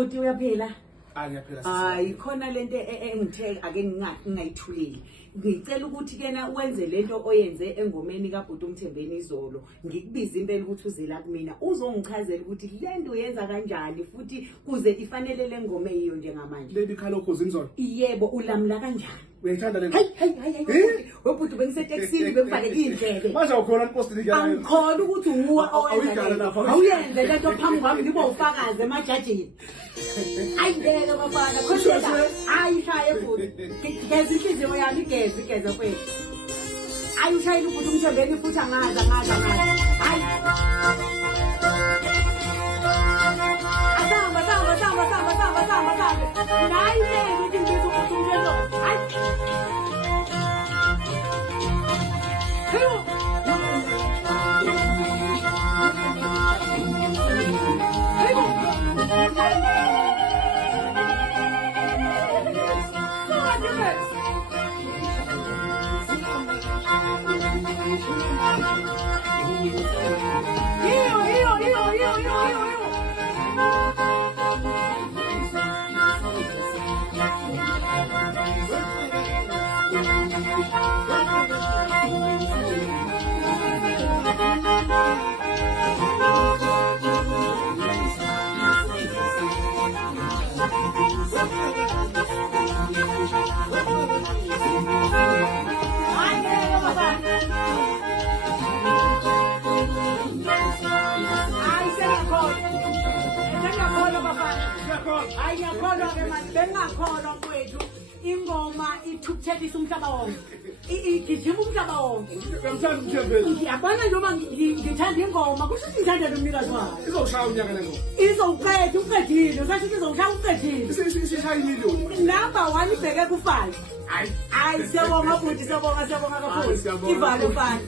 Uthi uyaphila? Ngiyaphila sisi. Hayi khona lento engithe ake ngingayithuleli. Ngicela ukuthi kena wenze lento oyenze engomeni kaBhuti uMthembeni izolo. Ngikubiza impela ukuthi uzela kumina. Uzongichazela ukuthi lento uyenza kanjani futhi kuze ifanele lengoma eyiyo njengamanje. Lady Khalokhozi inzolo. Yebo ulamla kanjani? Uyayithanda lento? Hayi. Webhuti bengiseteksini bekufake indlebe. Manje awukhona impostini ke. Angikholwa ukuthi uwa Awuyigala lapha. awuyenze lento phambi kwami libo ufakaze emajajini. Ayibeke bafana khona ayishaye futhi geza inhliziyo yami igeze mfethu ayushayela uBhuti uMthembeni futhi angaza hayi asamba nayi ukuthi ngithi uBhuti uMthembeni Ayakholwa ke manje bengakholwa kwethu ingoma ithukuthelisa umhlaba wonke igijima umhlaba wonke Ngiyamthanda uMthembeni. ngiyabona noma ngithanda ingoma kusho ukuthi ngithanda nomnikazi wayo Izoshaya unyaka le ngoma. izoqeda uqedile usasho ukuthi izongishaya uqedile Isishaya imiliyoni. number 1 ibheke ku5 hayi siyabonga futhi siyabonga kakhulu ivalo fana